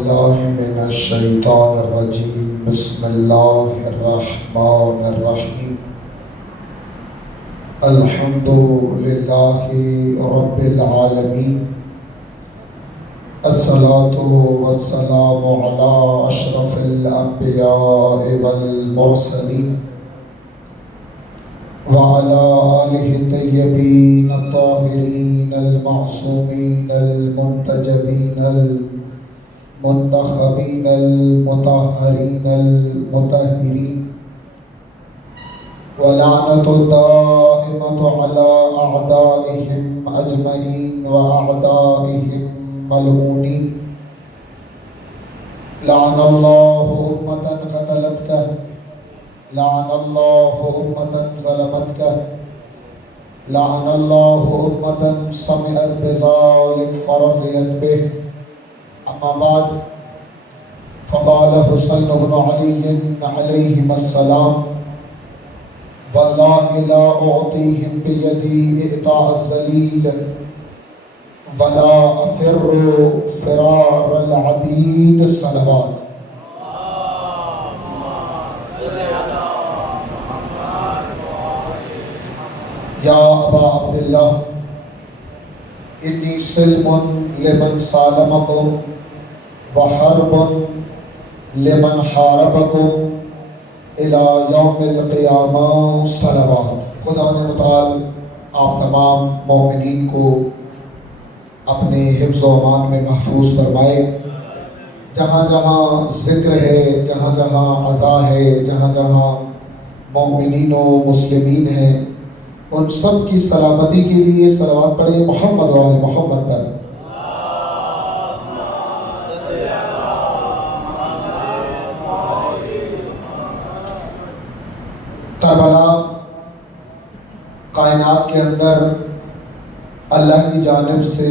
باللہ من الشیطان الرجیم بسم اللہ الرحمن الرحیم الحمد للہ رب العالمین الصلاة والسلام علی اشرف الانبیاء والمرسلین وعلى آلہ الطیبین الطاہرین المعصومین المنتجبین المنتخبین المطہرین المطہرین ولعنۃ الدائمۃ علی اعدائہم اجمعین واعدائہم ملعونین لعن اللہ امة قتلتک لعن اللہ امة ظلمتک لعن اللہ امة سمعت بذلک فرضیت بہ اما بعد فقال حسین بن علی علیہم السلام واللہ لا اعطیہم بیدی اعطاء الذلیل ولا افر فرار العبید صلوات یا ابا عبداللہ انی سلم لمن سالمکم وحرب لمن حاربکم الى یوم القیامہ صلوات۔ خدا نے متعال آپ تمام مومنین کو اپنے حفظ و امان میں محفوظ فرمائے۔ جہاں جہاں ذکر ہے، جہاں جہاں عزا ہے، جہاں جہاں مومنین و مسلمین ہیں، ان سب کی سلامتی کے لیے صلوات پڑھیں محمد و آل محمد پر۔ کربلا کائنات کے اندر اللہ کی جانب سے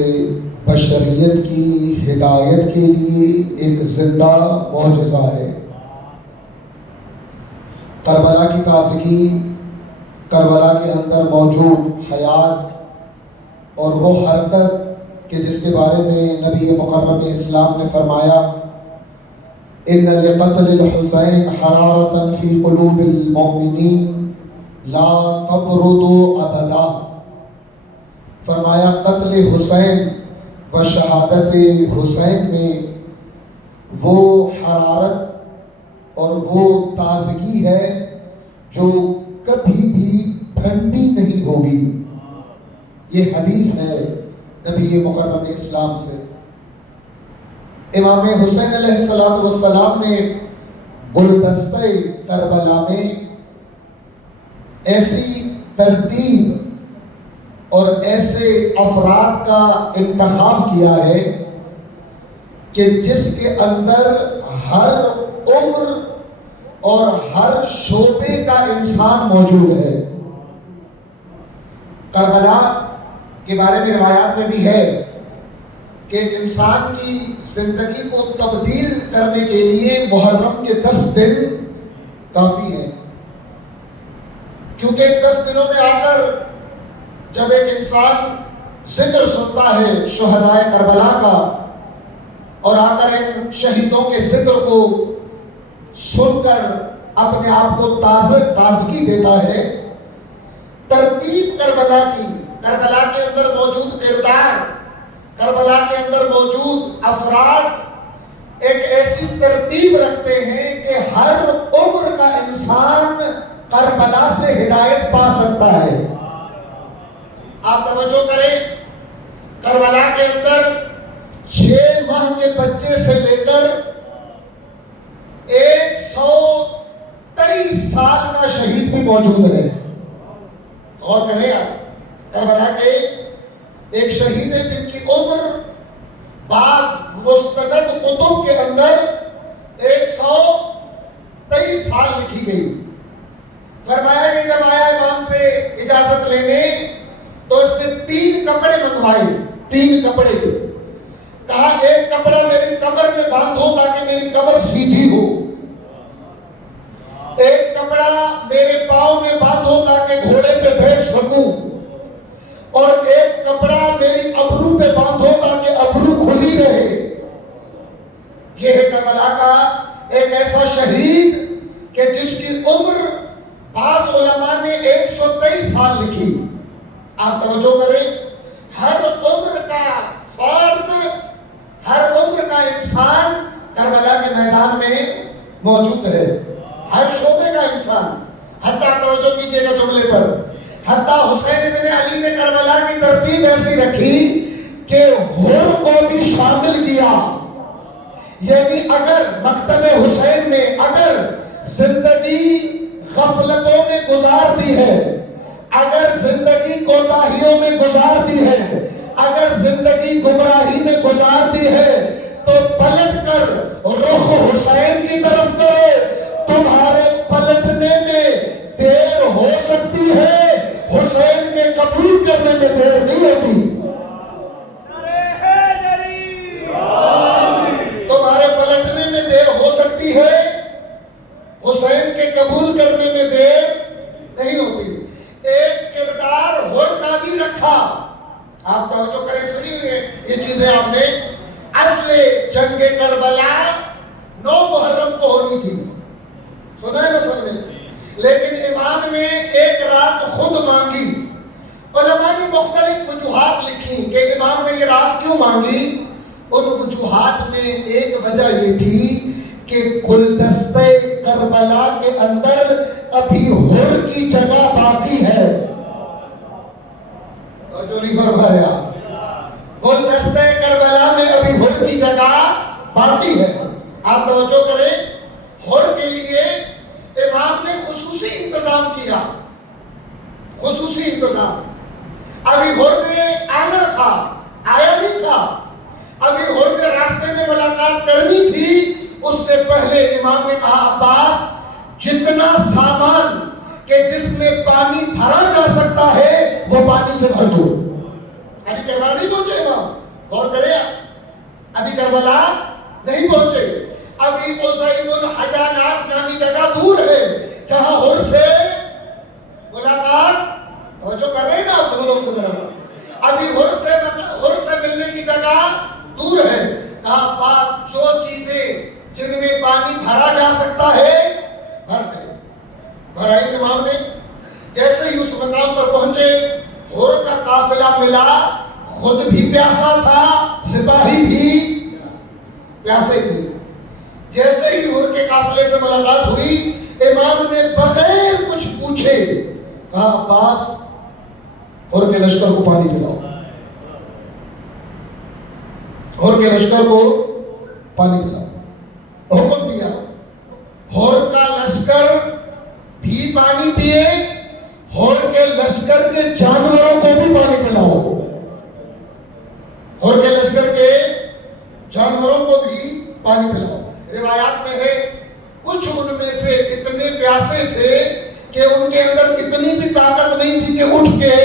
بشریت کی ہدایت کے لیے ایک زندہ معجزہ ہے۔ کربلا کی تازگی، کربلا کے اندر موجود حیات اور وہ حرکت کہ جس کے بارے میں نبی مکرم اسلام نے فرمایا ان لقتل الحسین حرارة فی قلوب المؤمنین لا تبرد ابدا۔ فرمایا قتل حسین و شہادت حسین میں وہ حرارت اور وہ تازگی ہے جو کبھی بھی ٹھنڈی نہیں ہوگی۔ یہ حدیث ہے نبی مکرم اسلام سے۔ امام حسین علیہ السلام نے گلدستہ کربلا میں ایسی ترتیب اور ایسے افراد کا انتخاب کیا ہے کہ جس کے اندر ہر عمر اور ہر شعبے کا انسان موجود ہے۔ کربلا کے بارے میں روایات میں بھی ہے کہ انسان کی زندگی کو تبدیل کرنے کے لیے محرم کے 10 دن کافی ہیں، کیونکہ 10 دنوں میں آ کر جب ایک انسان ذکر سنتا ہے شہدائے کربلا کا اور آ کر ان شہیدوں کے ذکر کو سن کر اپنے آپ کو تازگی دیتا ہے، ترتیب کربلا کی، کربلا کے اندر موجود کردار، کربلا کے اندر موجود افراد ایک ایسی ترتیب رکھتے ہیں کہ ہر عمر کا انسان کربلا سے ہدایت پا سکتا ہے۔ آپ توجہ کریں، کربلا کے اندر 6 ماہ کے بچے سے لے کر 123 سال کا شہید بھی موجود ہے۔ اور کریں آپ، کربلا کے ایک شہید ہے جن کی عمر بعض مستند کتب کے اندر 123 سال لکھی گئی۔ فرمایا کہ جب آیا امام سے اجازت لینے تو اس نے 3 کپڑے منگوائے، 3 کپڑے، کہا ایک کپڑا میری کمر میں باندھو تاکہ میری کمر سیدھی ہو، ایک کپڑا میرے پاؤں میں باندھو تاکہ گھوڑے پہ بیٹھ سکوں، اور ایک کپڑا میری ابرو پہ باندھو تاکہ ابرو کھلی رہے۔ کربلا کا ایک ایسا شہید کہ جس کی عمر بعض علماء نے 123 سال لکھی. آپ توجہ کریں، ہر عمر کا فرد، ہر عمر کا انسان کربلا کے میدان میں موجود ہے، ہر شعبے کا انسان. حتیٰ توجہ کیجئے گا جملے پر، حتیٰ حسین بن علی نے کربلا کی ترتیب ایسی رکھی کہ حر کو بھی شامل کیا. یعنی اگر مکتب حسین میں اگر زندگی غفلتوں میں گزار دی ہے، اگر زندگی کوتاہیوں میں گزار دی ہے، اگر زندگی گمراہی میں گزار دی ہے، تو پلٹ کر رخ حسین کی طرف کرو. تمہارے پلٹنے میں دیر ہو سکتی ہے، حسین کے قبول کرنے میں دیر نہیں ہوتی. تمہارے پلٹنے میں دیر ہو سکتی ہے، حسین کے قبول کرنے میں دیر نہیں ہوتی. ایک کردار حر کا بھی رکھا. آپ توجہ کریں، سنی ہوئے یہ چیزیں آپ نے. اصل جنگ کربلا 9 محرم کو ہونی تھی، سنا ہے نا سب نے، لیکن امام نے ایک رات خود مانگی. علماء نے مختلف وجوہات لکھی کہ امام نے یہ رات کیوں مانگی. ان وجوہات میں ایک وجہ یہ تھی کہ گلدستہ کربلا کے اندر ابھی حر کی جگہ باقی ہے. جو نہیں فرما رہے آپ، گلدستہ کربلا میں ابھی حر کی جگہ باقی ہے. آپ توجہ کریں، حر کے لیے امام نے خصوصی انتظام کیا، خصوصی انتظام. ابھی حر نے آنا تھا، آیا نہیں تھا. ابھی حر نے راستے میں ملاقات کرنی تھی. اس سے پہلے امام نے کہا عباس جتنا سامان کہ جس میں پانی بھرا جا سکتا ہے وہ پانی سے بھر دو. ابھی کربلا نہیں پہنچے امام، غور کرے، ابھی کربلا نہیں پہنچے. ابھی عزیب الحجانات نامی جگہ دور ہے جہاں حر سے ملاقات، توجہ کر رہے ہیں نا آپ تم لوگ کی طرف. ابھی حر سے ملنے کی جگہ دور ہے. کہا عباس جو چیزیں جن میں پانی بھرا جا سکتا ہے بھر دے. بھرائی امام نے. جیسے ہی اس مقام پر پہنچے، حر کا قافلہ ملا، خود بھی پیاسا تھا، سپاہی بھی پیاسے تھے. جیسے ہی حر کے قافلے سے ملاقات ہوئی، امام نے بغیر کچھ پوچھے کہا عباس حر کے لشکر کو پانی پلاؤ. حر کے لشکر کو پانی پلاؤ. حکم دیا. حر کا لشکر بھی پانی پیے، حر کے لشکر کے جانوروں کو بھی پانی پلاؤ. حر کے لشکر کے جانوروں کو بھی پانی پلاؤ. روایات میں ہے کچھ ان میں سے اتنے پیاسے تھے کہ ان کے اندر اتنی بھی طاقت نہیں تھی کہ اٹھ کے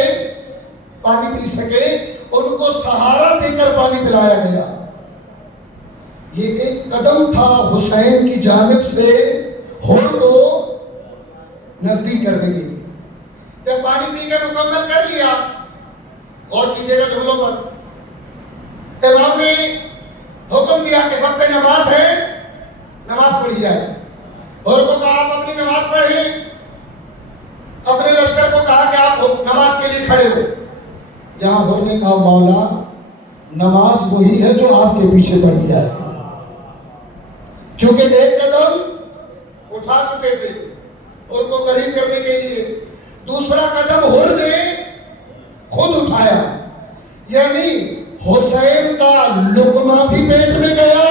پانی پی سکے. ان کو سہارا دے کر پانی پلایا گیا. یہ ایک قدم تھا حسین کی جانب سے حر کو نزدیک کرنے کے لیے. جب پانی پی کے مکمل کر لیا، غور کیجیے گا جملوں پر، امام نے حکم دیا کہ وقت نماز ہے، نماز پڑھی جائے. حر کو کہا آپ اپنی نماز پڑھیں. اپنے لشکر کو کہا کہ آپ نماز کے لیے کھڑے ہو. یہاں حر نے کہا مولا نماز وہی ہے جو آپ کے پیچھے پڑھی جائے، کیونکہ ایک قدم اٹھا چکے تھے حر کو قریب کرنے کے لیے. دوسرا قدم حر نے خود اٹھایا. یعنی حسین کا لقمہ بھی پیٹ میں گیا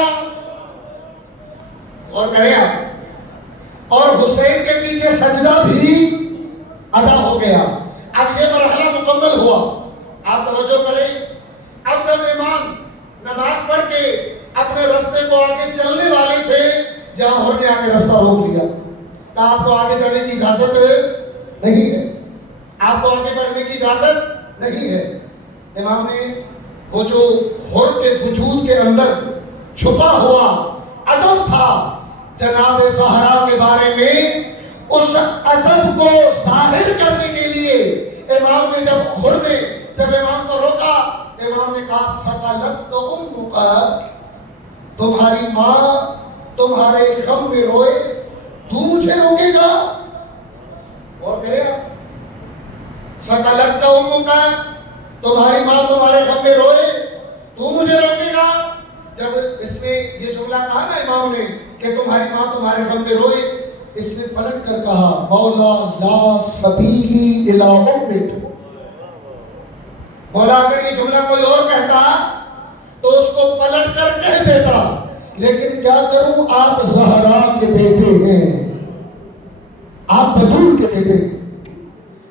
اور کرے آپ، اور حسین کے پیچھے سجدہ بھی ادا ہو گیا. اب یہ مرحلہ مکمل ہوا. آپ توجہ کریں. اب جب امام نماز پڑھ کے اپنے رستے کو آگے چلنے والے تھے، جہاں حر نے آ کے رستہ روک لیا. کہا آپ کو آگے چلنے کی اجازت نہیں ہے، آپ کو آگے بڑھنے کی اجازت نہیں ہے. امام نے وہ جو حر کے وجود کے اندر چھپا ہوا ادب تھا جناب زہرا کے بارے میں، اس ادب کو ظاہر کرنے کے لیے امام نے جب امام کو روکا، امام نے کہا سقلت کو امک، تمہاری ماں تمہارے غم میں روئے تو مجھے روکے گا؟ اور کہے سکلت کا امو کا، تمہاری ماں تمہارے غم میں روئے تو مجھے روکے گا؟ جب اس نے یہ جملہ کہا نا امام نے کہ تمہاری ماں تمہارے غم میں روئے، اس نے پلٹ کر کہا مولا لا سبیلی الی امک۔ مولا اگر یہ جملہ کوئی اور کہتا تو اس کو پلٹ کر کہہ دیتا، لیکن کیا کروں، آپ زہرا کے بیٹے ہیں، آپ بطول کے بیٹے ہیں،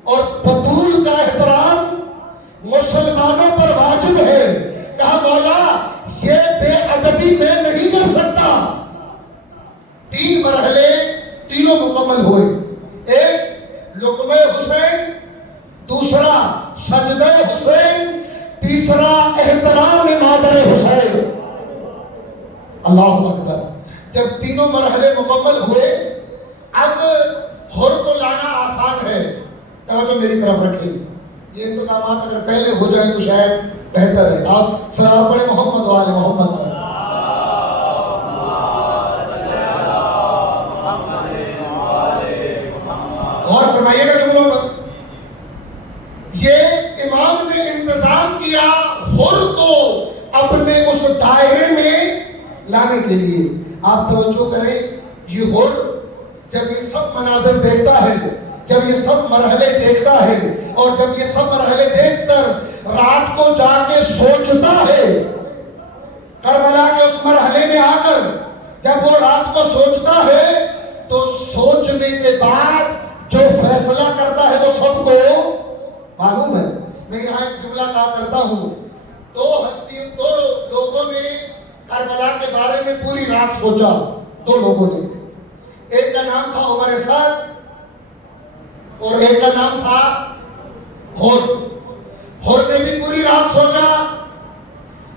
اور بطول کا احترام مسلمانوں پر واجب ہے۔ کہا مولا یہ بے ادبی میں نہیں کر سکتا۔ 3 مرحلے تینوں مکمل ہوئے، ایک لقمہ حسین، دوسرا سجدہ حسین، تیسرا احترام مادر حسین۔ اللہ اکبر۔ جب تینوں مرحلے مکمل ہوئے، اب حر کو لانا آسان ہے۔ توجہ میری طرف رکھیں، یہ انتظامات اگر پہلے ہو جائیں تو شاید بہتر ہے۔ آپ صلوات پڑھیں محمد و آل محمد پر۔ غور فرمائیے گا جملوں پر۔ یہ امام نے انتظام کیا حر کو اپنے اس دائرے میں لانے کے لیے۔ آپ توجہ کریں، یہ حر جب یہ سب مناظر دیکھتا ہے، جب یہ سب مرحلے دیکھتا ہے، اور جب یہ سب مرحلے دیکھ کر رات کو جا کے سوچتا ہے، کربلا کے اس مرحلے میں آ کر جب وہ رات کو سوچتا ہے تو سوچنے کے بعد جو فیصلہ کرتا ہے وہ سب کو معلوم ہے۔ میں یہاں ایک جملہ کہا کرتا ہوں، دو لوگوں نے کربلا کے بارے میں پوری رات سوچا، 2 لوگوں نے، ایک کا نام تھا عمر سعد اور ایک کا نام تھا حر۔ حر نے بھی پوری رات سوچا۔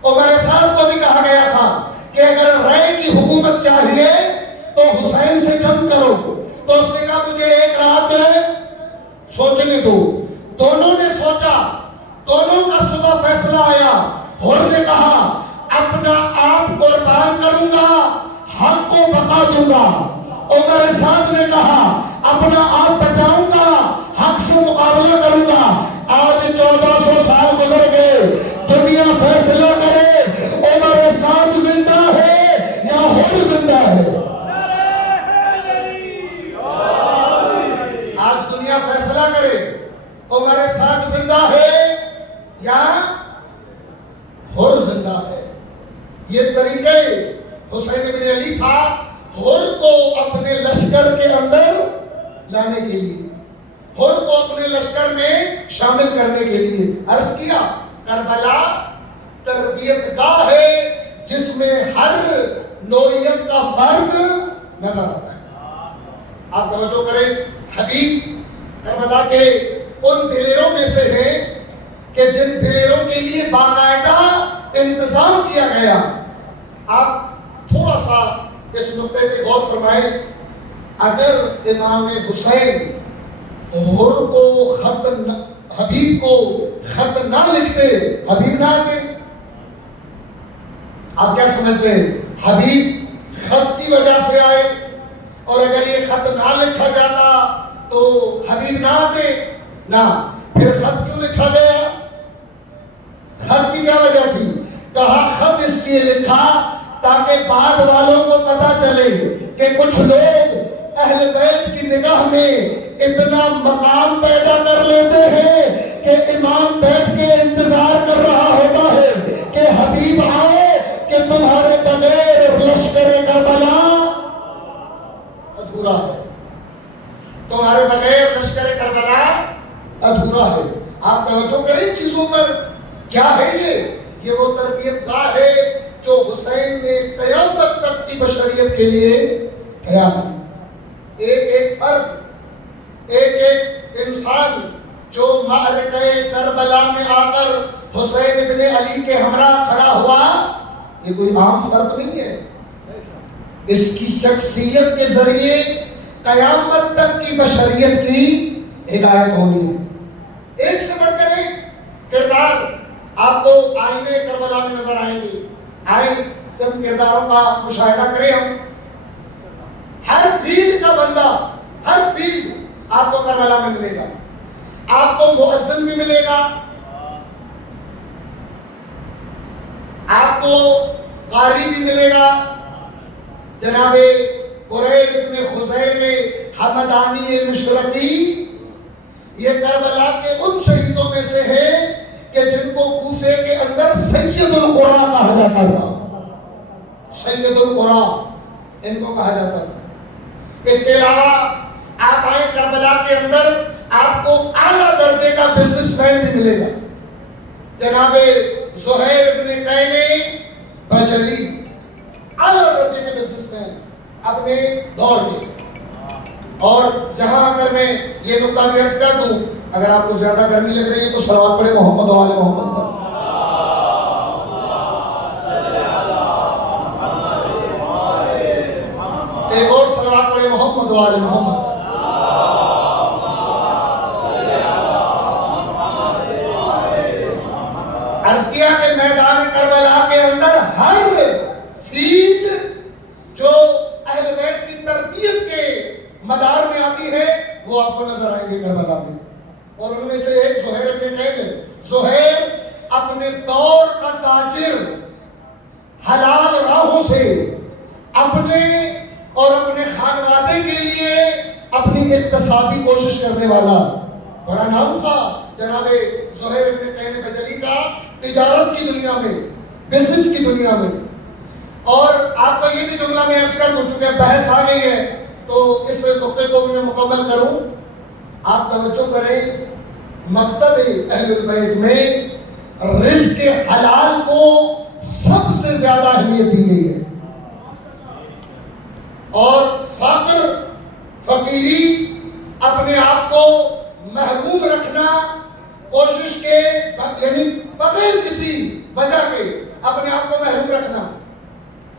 عمر سعد کو بھی کہا گیا تھا کہ اگر رائے کی حکومت چاہیے تو حسین سے جنگ کرو، تو اس نے کہا مجھے ایک رات سوچنے دو۔ دونوں نے سوچا، دونوں کا صبح فیصلہ آیا۔ حر نے کہا اپنا آپ قربان کروں گا، حق کو بقا دوں گا۔ عمر سعد نے کہا اپنا آپ بچاؤں گا، حق سے مقابلہ کروں گا۔ آج 1400 سال گزر گئے، دنیا فیصلہ کرے عمر سعد زندہ ہے یا حر زندہ ہے۔ آج دنیا فیصلہ کرے عمر سعد زندہ ہے یا حر زندہ ہے۔ یہ طریقے حسین بن علی تھا حر کو اپنے لشکر کے اندر لانے کے لیے، حر کو اپنے لشکر میں شامل کرنے کے لیے۔ عرض کیا کربلا تربیت گاہ ہے جس میں ہر نوعیت کا فرد نظر آتا ہے۔ آپ توجہ کریں، حبیب کربلا کے ان دلیروں میں سے ہیں کہ جن دلیروں کے لیے باقاعدہ انتظام کیا گیا۔ آپ تھوڑا سا اس نقطے پہ غور فرمائیں، اگر امام حسین حر کو حبیب کو خط نہ لکھتے، حبیب نہ آتے۔ آپ کیا سمجھتے ہیں؟ حبیب خط کی وجہ سے آئے، اور اگر یہ خط نہ لکھا جاتا تو حبیب نہ آتے؟ نہ۔ پھر خط کیوں لکھا گیا؟ خط کی کیا وجہ تھی؟ کہا خط اس لیے لکھا تاکہ بعد والوں کو پتا چلے کہ کچھ لوگ اہل بیت کی نگاہ میں اتنا مقام پیدا کر لیتے ہیں کہ امام بیت کے انتظار کر رہا ہوتا ہے کہ حبیب آئے کہ تمہارے بغیر لشکر کربلا ادھورا ہے، تمہارے بغیر لشکر کربلا ادھورا ہے۔ آپ توجہ کریں چیزوں پر، کیا ہے یہ وہ تربیت گاہ ہے جو حسین نے قیامت تک کی بشریت کے لیے قیام کی۔ ایک ایک فرد، ایک ایک انسان جو معرکہ کربلا میں آ کر حسین ابن علی کے ہمراہ کھڑا ہوا، یہ کوئی عام فرد نہیں ہے۔ اس کی شخصیت کے ذریعے قیامت تک کی بشریت کی ہدایت ہونی ہے۔ ایک سے بڑھ کر ایک کردار آپ کو آئینے کربلا میں نظر آئیں گے۔ آئیں چند کرداروں کا مشاہدہ کریں ہم۔ ہر فیلڈ کا بندہ، ہر فیلڈ آپ کو کربلا میں ملے گا. آپ کو مؤذن بھی ملے گا، آپ کو قاری بھی ملے گا. جناب قریب ابن خزیر حمدانی مشرقی یہ کربلا کے ان شہیدوں میں سے ہے کہ جن کو کوفے کے اندر سید القرا کہا جاتا تھا. سید القرا ان کو کہا جاتا تھا. اس کے علاوہ آپ آئے کربلا کے اندر، آپ کو اعلیٰ درجے کا بزنس مین بھی ملے گا. جناب زہیر ابن قین بجلی اعلیٰ درجے کے بزنس مین اپنے دور کے. اور جہاں اگر میں یہ نقطہ بھی عرض کر دوں، اگر آپ کو زیادہ گرمی لگ رہی ہے تو صلوات پڑھے محمد و آل محمد پر. ایک اور صلوات پڑھے محمد و آل محمد پر. عرض کیا کہ میدان کربلا کے اندر ہر فیلڈ جو اہل بیت کی تربیت کے مدار میں آتی ہے وہ آپ کو نظر آئیں گے کربلا میں. اور ان میں سے ایک زہیر ابن قین ہے. زہیر اپنے دور کا تاجر، حلال راہوں سے اپنے اور اپنے خانوادے کے لیے اپنی اقتصادی کوشش کرنے والا بڑا نام تھا جناب زہیر ابن قین بجلی کا، تجارت کی دنیا میں، بزنس کی دنیا میں. اور آپ کو یہ بھی جملہ میں عرض کر دوں، چونکہ بحث آ گئی ہے تو اس نقطے کو بھی میں مکمل کروں. آپ توجہ کریں، مکتب اہل البیت میں رزق حلال کو سب سے زیادہ اہمیت دی گئی ہے. اور فقر، فقیری، اپنے آپ کو محروم رکھنا، کوشش کے یعنی بغیر کسی وجہ کے اپنے آپ کو محروم رکھنا،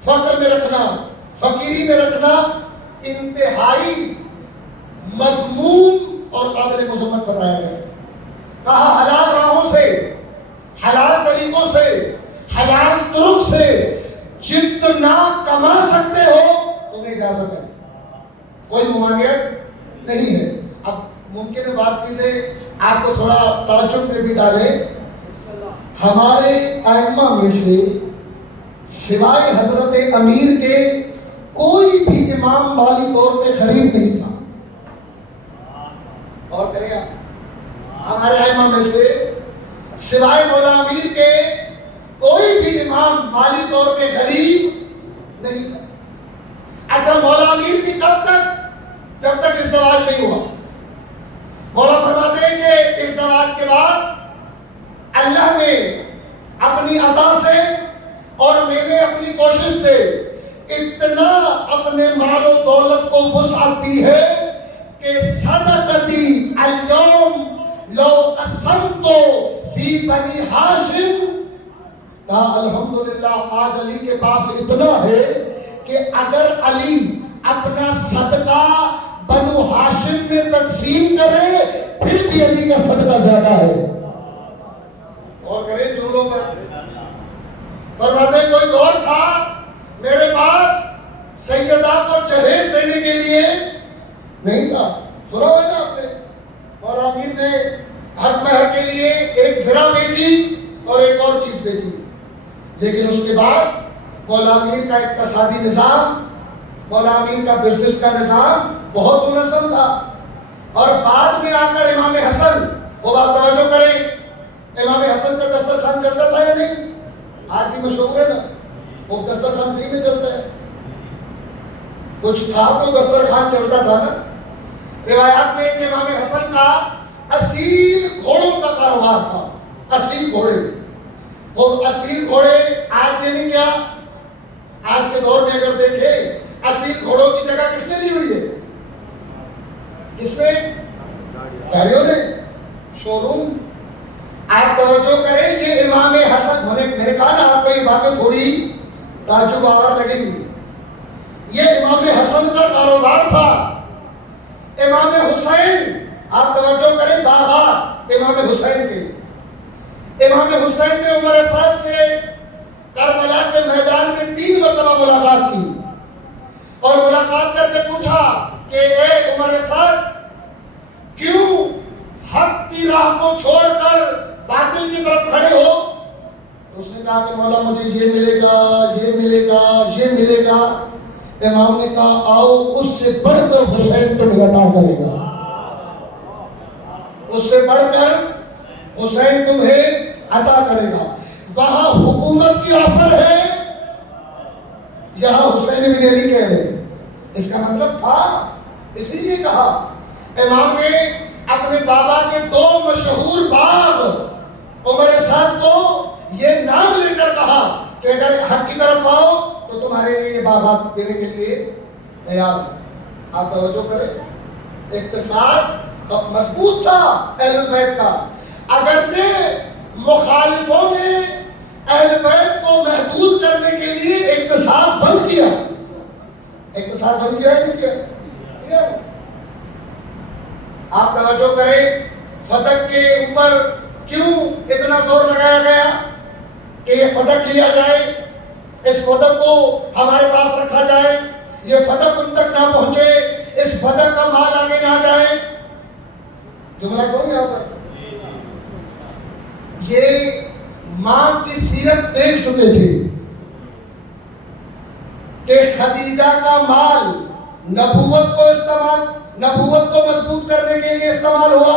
فقر میں رکھنا، فقیری میں رکھنا انتہائی مذموم اور قابل مذمت بتایا گیا. کہا حلال راہوں سے، حلال طریقوں سے، حلال طرق سے جتنا کما سکتے ہو تمہیں اجازت ہے، کوئی ممانعت نہیں ہے. اب ممکن ہے بعض چیزیں آپ کو تھوڑا تعجب میں بھی ڈالیں. ہمارے ائمہ میں سے سوائے حضرت امیر کے کوئی بھی امام مالی طور پہ غریب نہیں تھا. اور کریں آپ، ہمارے ائمہ میں سے سوائے مولا امیر کے کوئی بھی امام مالی طور پہ غریب نہیں تھا. اچھا مولا امیر بھی کب تک؟ جب تک ازدواج نہیں ہوا. مولا فرماتے ہیں کہ ازدواج کے بعد اللہ نے اپنی عطا سے اور میں نے اپنی کوشش سے اتنا اپنے مال و دولت کو وسعت دی ہے کہ صدقتی اليوم لو قسمت فی بنی ہاشم، کہا الحمدللہ آج علی کے پاس اتنا ہے کہ اگر علی اپنا صدقہ بنو ہاشم میں تقسیم کرے پھر بھی علی کا صدقہ زیادہ ہے. اور کریں جملوں پر فرماتے کوئی دور تھا میرے پاس سیدہ کو جہیز دینے کے لیے نہیں تھا. سنا ہوا ہے نا آپ نے، مولا امیر نے حق مہر کے لیے ایک زرہ بیچی اور ایک اور چیز بیچی. لیکن اس کے بعد مولا امیر کا اقتصادی نظام، مولا امیر کا بزنس کا نظام بہت منظم تھا. اور بعد میں آ کر امام حسن، وہ آپ توجہ کریں، امام حسن کا دسترخوان چلتا تھا یا نہیں؟ آج بھی مشہور ہے نا، وہ دسترخوان فری میں چلتا ہے. کچھ تھا تو دسترخوان چلتا تھا نا. روایات میں کہ امام حسن کا اصیل گھوڑوں کا کاروبار تھا. اصیل گھوڑے، وہ اصیل گھوڑے آج یعنی کیا، آج کے دور میں اگر دیکھیں اصیل گھوڑوں کی جگہ کس نے لی ہوئی ہے؟ کس نے؟ گاڑیوں نے، شو روم. آپ توجہ کریں، یہ امام حسن، میں نے کہا نا آپ کو یہ باتیں تھوڑی تعجب آور لگیں گی. یہ امام حسن کا کاروبار تھا. امام حسین، آپ توجہ کریں، باغات امام حسین کے. امام حسین نے عمر اسد سے کربلا کے میدان میں 3 مرتبہ ملاقات کی اور ملاقات کر کے پوچھا کہ اے عمر سعد، کیوں حق کی راہ کو چھوڑ کر باطل کی طرف کھڑے ہو؟ اس نے کہا کہ مولا مجھے یہ ملے گا، یہ ملے گا، یہ ملے گا۔ امام نے کہا آؤ اس سے بڑھ کر حسین تمہیں عطا کرے گا، اس سے بڑھ کر حسین تمہیں عطا کرے گا۔ وہاں حکومت کی آفر ہے، یہاں حسین بن علی کہہ رہے ہیں۔ اس کا مطلب تھا، اسی لیے کہا امام نے اپنے بابا کے 2 مشہور باغ عمر سعد کو یہ نام لے کر کہا کہ اگر حق کی طرف آؤ تو تمہارے لیے یہ باغات دینے کے لیے تیار۔ آپ توجہ کریں، اقتصاد مضبوط تھا اہل بیت کا، اگرچہ مخالفوں نے اہل بیت کو محدود کرنے کے لیے اقتصاد بند کیا۔ اقتصاد بند کیا ہے نہیں کیا؟ آپ توجہ کریں، فتح کے اوپر کیوں اتنا زور لگایا گیا کہ یہ فتح لیا جائے، اس فتح کو ہمارے پاس رکھا جائے، یہ فتح ان تک نہ پہنچے، اس فتح کا مال آگے نہ جائے۔ جملہ کون یہاں پر؟ یہ ماں کی سیرت دیکھ چکے تھے کہ خدیجہ کا مال نبوت کو مضبوط کرنے کے لیے استعمال ہوا،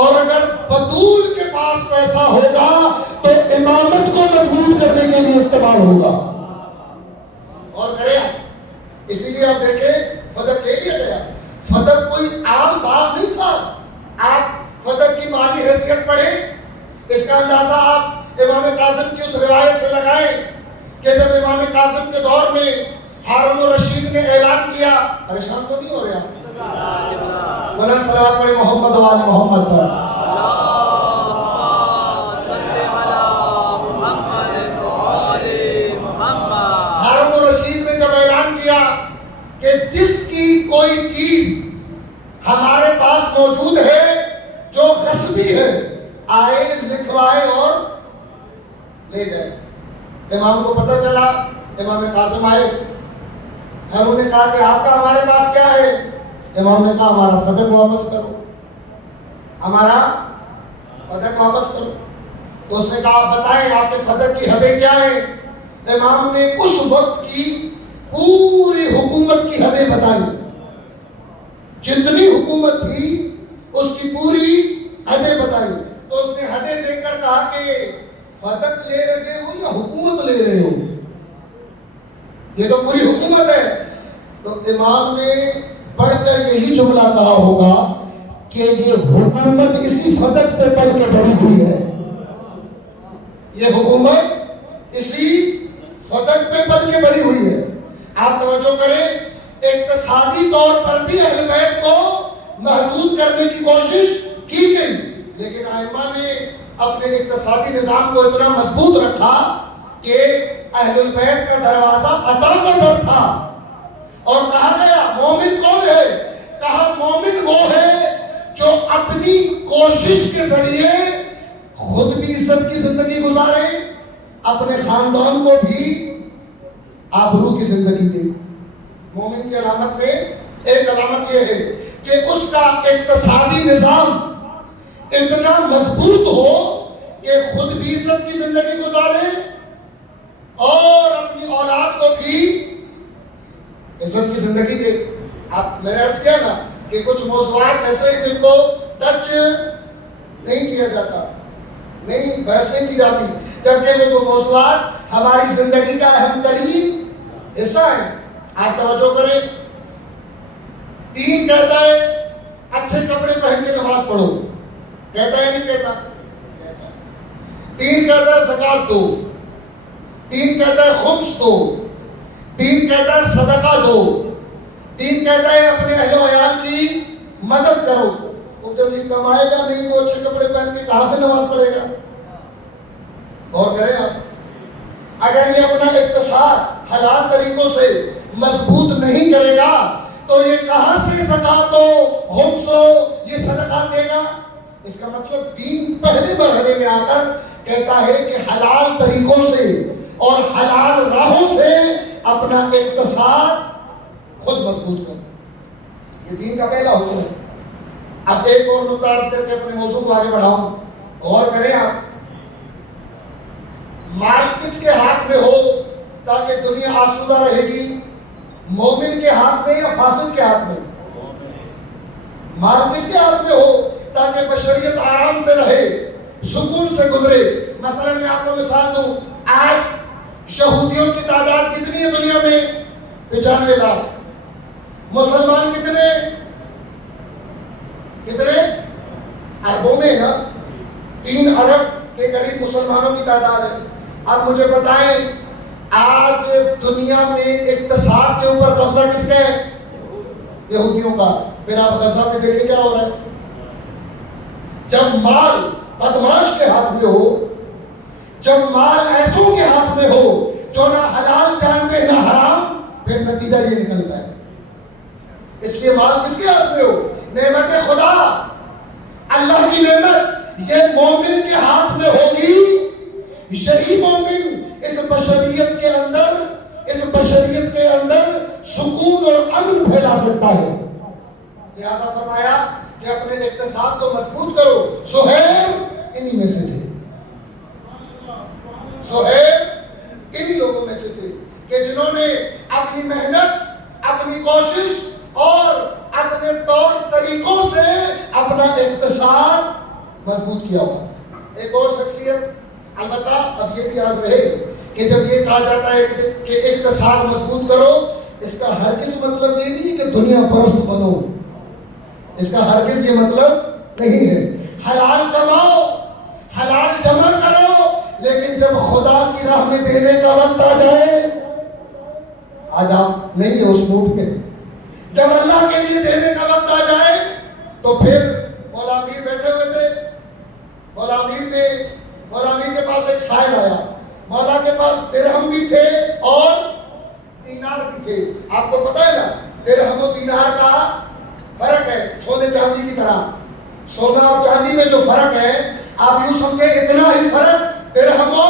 اور اگر بطول کے پاس پیسہ ہوگا تو امامت کو مضبوط کرنے کے لیے استعمال ہوگا۔ اور کرے، اسی لیے آپ دیکھیں فتح لے لیا گیا۔ فتح کوئی عام باغ نہیں تھا۔ آپ فتح کی مالی حیثیت پڑھیں، اس کا اندازہ آپ امام کاظم کی اس روایت سے لگائیں کہ جب امام کاظم کے دور میں ہارون الرشید نے اعلان کیا، پریشان تو نہیں ہو رہے آپ؟ بلند صلوات پڑھیں محمد و آل محمد پر۔ ہارون الرشید نے جب اعلان کیا کہ جس کی کوئی چیز ہمارے پاس موجود ہے جو غصبی ہے، آئے لکھوائے اور لے جائے۔ امام کو پتہ چلا، امام کاظم آئے، ہارون نے کہا کہ آپ کا ہمارے پاس کیا ہے؟ امام نے کہا ہمارا فتح واپس کرو، ہمارا فتح واپس کرو۔ تو اس نے کہا بتائیں آپ کے فتح کی حدیں کیا ہیں؟ امام نے اس وقت کی پوری حکومت کی حدیں بتائیں، جتنی حکومت تھی اس کی پوری حدیں بتائیں۔ تو اس نے حدیں دے کر کہا کہ فتح لے رہے ہو یا حکومت لے رہے ہو؟ یہ تو پوری حکومت ہے۔ تو امام نے پڑھ کر یہی جملہ کہا ہوگا کہ یہ حکومت اسی فتح پہ پل کے بڑھی ہوئی ہے، یہ حکومت اسی فتح پہ پل کے بڑھی ہوئی ہے۔ آپ توجہ کریں، اقتصادی طور پر بھی اہل بیت کو محدود کرنے کی کوشش کی گئی، لیکن ائمہ نے اپنے اقتصادی نظام کو اتنا مضبوط رکھا کہ اہل بیت کا دروازہ عطا کا در تھا۔ اور کہا گیا مومن کون ہے؟ کہا مومن وہ ہے جو اپنی کوشش کے ذریعے خود بھی عزت کی زندگی گزارے، اپنے خاندان کو بھی آبرو کی زندگی دے۔ مومن کی علامت میں ایک علامت یہ ہے کہ اس کا اقتصادی نظام اتنا مضبوط ہو کہ خود بھی عزت کی زندگی گزارے اور اپنی اولاد کو بھی عزت کی زندگی دے۔ آپ میں نے عرض کیا نا کہ کچھ موضوعات ایسے ہیں جن کو ٹچ نہیں کیا جاتا، نہیں بحث نہیں کی جاتی، جبکہ وہ موضوعات ہماری زندگی کا اہم ترین حصہ ہے۔ آپ توجہ کریں، دین کہتا ہے اچھے کپڑے پہن کے نماز پڑھو، کہتا ہے نہیں کہتا؟ کہتا ہے۔ دین کہتا ہے زکات دو، دین کہتا ہے خمس دو، دین کہتا ہے صدقہ دو، دین کہتا ہے اپنے اہل و عیال کی مدد کرو۔ وہ جب یہ کمائے گا نہیں تو اچھے کپڑے پہن کے کہاں سے نماز پڑھے گا؟ غور کریں آپ، اگر یہ اپنا اقتصاد حلال طریقوں سے مضبوط نہیں کرے گا تو یہ کہاں سے زکات ہو، خمس ہو، یہ صدقات دے گا؟ اس کا مطلب دین پہلے مرحلے میں آ کر کہتا ہے کہ حلال طریقوں سے اور حلال راہوں سے اپنا اقتصاد خود مضبوط کرو. یہ دین کا پہلا حکم ہے. اب ایک اور نقطہ عرض کر کے اپنے موضوع کو آگے بڑھاؤں. غور کریں آپ, مال کس کے ہاتھ میں ہو تاکہ دنیا آسودہ رہے گی؟ مومن کے ہاتھ میں یا فاسق کے ہاتھ میں؟ مال کس کے ہاتھ میں ہو تاکہ بشریت آرام سے رہے, سکون سے گزرے؟ مثلا میں آپ کو مثال دوں, آج یہودیوں کی تعداد کتنی ہے دنیا میں؟ 95 لاکھ. مسلمان کتنے اربوں میں نا, 3 ارب کے قریب مسلمانوں کی تعداد ہے. اب مجھے بتائیں آج دنیا میں اقتصاد کے اوپر قبضہ کس کا ہے؟ یہودیوں کا. پھر آپ غزہ میں دیکھیں کیا ہو رہا ہے. جب مال بدماش کے ہاتھ میں ہو, جب مال ایسوں کے ہاتھ میں ہو جو نہ حلال جانتے نہ حرام, پھر نتیجہ یہ نکلتا ہے. اس لیے مال کس کے ہاتھ میں ہو؟ نعمت خدا, اللہ کی نعمت, یہ مومن کے ہاتھ میں ہوگی. یہی مومن اس بشریت کے اندر سکون اور امن پھیلا سکتا ہے. لہذا فرمایا کہ اپنے اقتصاد کو مضبوط کرو. سہیل انہی میں سے تھے, سہیل انہی لوگوں میں سے تھے کہ جنہوں نے اپنی محنت, اپنی کوشش اور اپنے طور طریقوں سے اپنا اقتصاد مضبوط کیا ہوا. ایک اور شخصیت, البتہ اب یہ بھی یاد رہے کہ جب یہ کہا جاتا ہے کہ اقتصاد مضبوط کرو, اس کا ہرگز مطلب یہ نہیں کہ دنیا پرست بنو. اس کا ہرگز یہ مطلب نہیں ہے. حلال کماؤ, حلال جمع کرو, لیکن جب خدا کی راہ میں دینے کا وقت آ جائے, آج آپ نہیں ہے اس موڈ پہ, جب اللہ کے لیے دینے کا وقت آ جائے تو پھر مولا امیر بیٹھے ہوئے تھے. مولا امیر کے پاس ایک سائل آیا. مولا کے پاس درہم بھی تھے اور دینار بھی تھے. آپ کو پتہ ہے نا درہم و دینار کا فرق ہے, سونے چاندی کی طرح. سونا اور چاندی میں جو فرق ہے, آپ یوں سمجھیں اتنا ہی فرق درہم و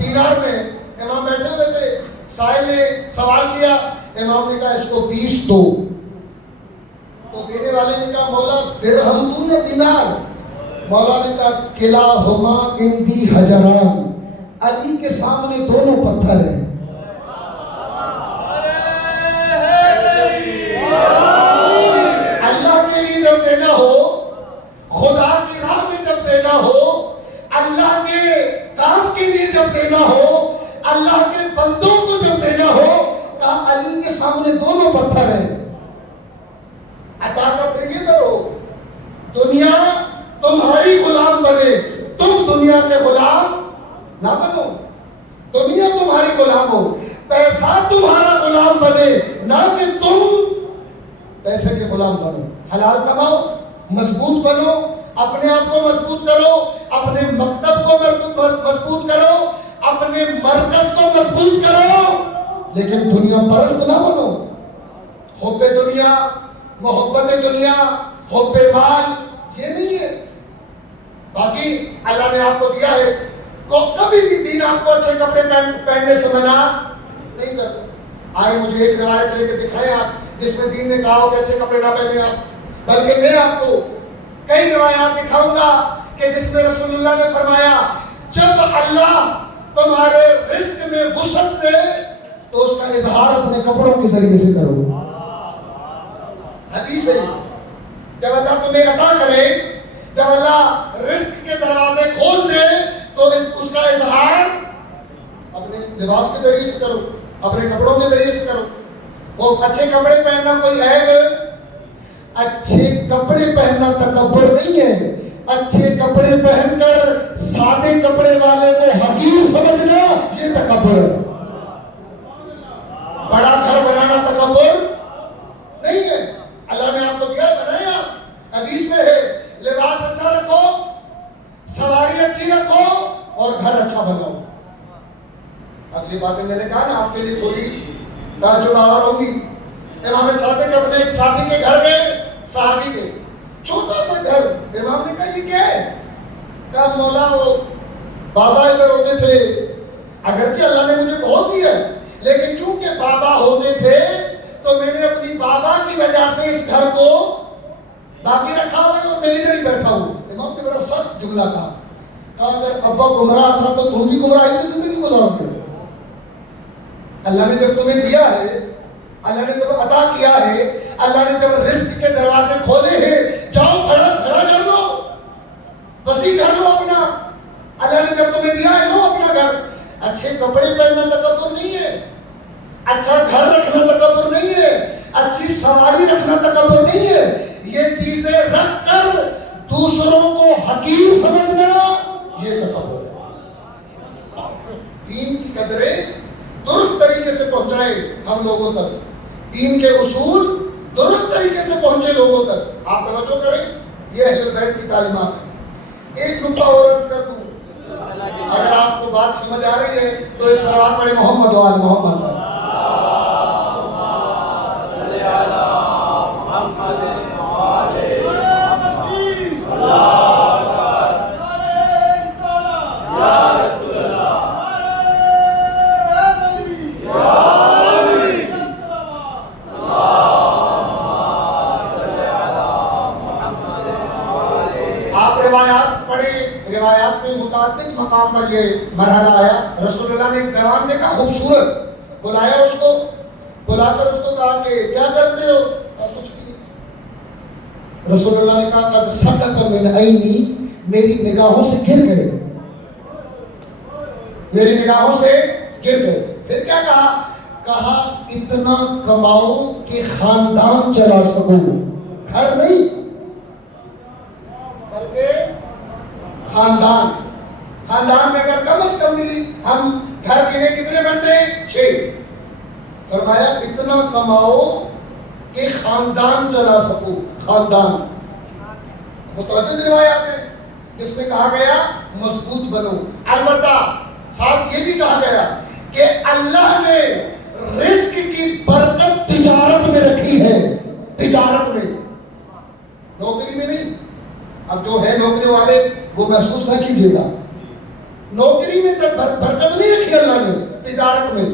دینار میں. امام بیٹھے ہوئے تھے, سائل نے سوال کیا, امام نے کہا اس کو 20 دو. تو دینے والے نے کہا مولا درہم دوں یا دینار؟ مولا نے کہا کلاہما عندی حجران, علی کے سامنے دونوں پتھر ہیں. اللہ کے لیے جب دینا ہو, خدا کی راہ میں جب دینا ہو, اللہ کے کام کے لیے جب دینا ہو, اللہ کے بندوں کو جب دینا ہو, کہا علی کے سامنے دونوں پتھر ہیں. عطا کا پھر یہ کرو, دنیا تمہاری غلام بنے, تم دنیا کے غلام نہ بنو. دنیا تمہاری غلام ہو, پیسہ تمہارا غلام بنے, نہ کہ تم پیسے کے غلام بنو. حلال کماؤ, مضبوط بنو, اپنے آپ کو مضبوط کرو, اپنے مکتب کو مضبوط کرو, اپنے مرکز کو مضبوط کرو, لیکن دنیا پرست نہ بنو. حب دنیا, محبت دنیا, حب مال, یہ نہیں ہے. باقی اللہ نے آپ کو دیا ہے, کبھی بھی دین آپ کو اچھے کپڑے پہننے سے منع نہیں کرتا. آئے مجھے ایک روایت لے کے دکھائیں آپ جس میں دین نے کہا ہو کہ اچھے کپڑے نہ پہنے آپ, بلکہ میں آپ کو کئی روایات دکھاؤں گا کہ جس میں رسول اللہ نے فرمایا جب اللہ تمہارے رزق میں وسعت دے تو اس کا اظہار اپنے کپڑوں کے ذریعے سے کرو. حدیث ہے, جب اللہ تمہیں عطا کرے, جب اللہ رزق کے دروازے کھول دے تو اس کا اظہار اپنے لباس کے ذریعے سے کرو, اپنے کپڑوں کے ذریعے سے کرو. وہ اچھے کپڑے پہننا کوئی عیب ہے؟ اچھے کپڑے پہننا تکبر نہیں ہے. اچھے کپڑے پہن کر سادے کپڑے والے کو حقیر سمجھنا یہ تکبر ہے. بڑا گھر بنانا تکبر نہیں ہے. اللہ نے آپ کو دیا, بنایا. حدیث میں ہے لباس اچھا رکھو, سواری اچھی رکھو اور گھر اچھا بناؤ. اب یہ باتیں میں نے کہا نا آپ کے لیے تھوڑی تعجب آور ہوں گی. امام صادق اپنے ایک ساتھی کے گھر گئے, صحابی کے, چھوٹا سا گھر. امام نے کہا یہ کیا ہے؟ کہا مولا وہ بابا ادھر ہوتے تھے, اگرچہ اللہ نے مجھے بہت دیا ہے، لیکن چونکہ بابا ہوتے تھے تو میں نے اپنی بابا کی وجہ سے اس گھر کو باقی رکھا ہوا ہے اور میں ادھر ہی بیٹھا ہوں۔ امام نے بڑا سخت جملہ کہا اگر ابا گمراہ تھا تو تم بھی گمراہی میں زندگی گزارو گے۔ اللہ نے جب تمہیں دیا ہے، اللہ نے جب عطا کیا ہے، اللہ نے جب رزق کے دروازے کھولے ہیں، جاؤ بھڑا کر لو، وسیع کر لو اپنا۔ اللہ نے جب تمہیں دیا ہے لو اپنا گھر۔ اچھے کپڑے پہننا تکبر نہیں ہے، اچھا گھر رکھنا تکبر نہیں ہے، اچھی سواری رکھنا تکبر نہیں ہے، یہ چیزیں رکھ کر دوسروں کو حقیر سمجھنا یہ تکبر ہے۔ دین کی قدریں درست طریقے سے پہنچائے ہم لوگوں تک، دین کے اصول درست طریقے سے پہنچے لوگوں تک۔ آپ توجہ کریں، یہ اہل بیت کی تعلیمات ہیں۔ ایک نقطہ اور عرض کر دوں، اگر آپ کو بات سمجھ آ رہی ہے تو ایک صلوات پڑھیں محمد و آل محمد پر۔ روایات میں متعدد مقام پر یہ مرحلہ آیا۔ رسول اللہ نے ایک جوان دیکھا خوبصورت، بلایا اس کو، بلا کر اس کو کہا کہ کیا کرتے ہو؟ کچھ بھی۔ رسول اللہ نے کہا قد سقط من عینی، میری نگاہوں سے گر گئے، میری نگاہوں سے گر گئے۔ پھر کیا کہا؟ کہا اتنا کماؤ کہ خاندان چلا سکو، گھر نہیں بلکہ خاندان میں اگر کم از کم بھی ہم گھر گنے کتنے بنتے ہیں؟ 6۔ فرمایا اتنا کماؤ کہ خاندان چلا سکو، خاندان۔ متعدد روایات ہیں جس میں کہا گیا مضبوط بنو، البتہ ساتھ یہ بھی کہا گیا کہ اللہ نے رزق کی برکت تجارت میں رکھی ہے، تجارت میں، نوکری میں نہیں۔ اب جو ہے نوکری والے وہ محسوس نہ کیجیے گا، نوکری میں برکت نہیں رکھی اللہ نے، تجارت میں۔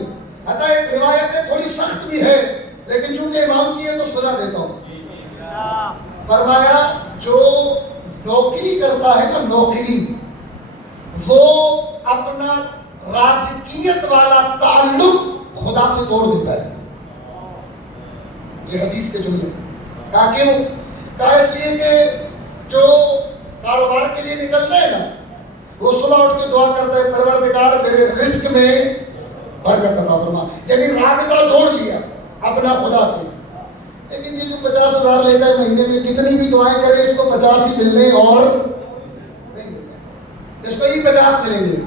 حتیٰ ایک روایت ہے تھوڑی سخت بھی ہے لیکن چونکہ امام کی ہے تو سنا دیتا ہوں۔ فرمایا جو نوکری کرتا ہے نا، نوکری، وہ اپنا رازقیت والا تعلق خدا سے توڑ دیتا ہے۔ یہ حدیث کے جملے۔ کہا کیوں؟ کہا اس لیے کہ جو کاروبار کے لیے نکلتا ہے نا، وہ صبح اٹھ کے دعا کرتا ہے پروردگار میرے رزق میں برکت عطا فرما، یعنی رابطہ چھوڑ لیا اپنا خدا سے۔ لیکن یہ جو 50,000 لیتا ہے مہینے میں، کتنی بھی دعائیں کرے اس کو 50 ہی ملنے اور نہیں ملنے، اس کو ہی 50 ملیں گے۔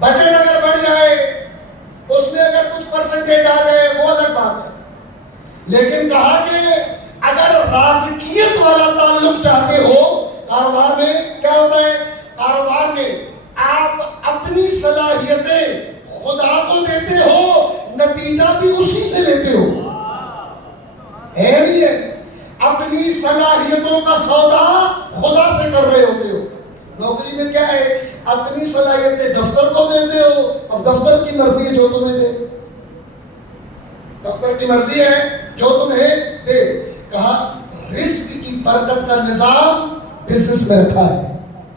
بجٹ اگر بڑھ جائے، اس میں اگر کچھ پرسنٹیج آ جائے وہ الگ بات ہے، لیکن کہا کہ اگر رازقیت والا تعلق چاہتے ہو، کاروبار میں کیا ہوتا ہے؟ کاروبار میں آپ اپنی صلاحیتیں خدا کو دیتے ہو، نتیجہ بھی اسی سے لیتے ہو، ہے نہیں ہے؟ اپنی صلاحیتوں کا سودا خدا سے کر رہے ہوتے ہو۔ نوکری میں کیا ہے؟ اپنی صلاحیتیں دفتر کو دیتے ہو، اب دفتر کی مرضی ہے جو تمہیں دے، دفتر کی مرضی ہے جو تمہیں دے۔ کہا رزق کی برکت کا نظام بزنس میں رکھا ہے،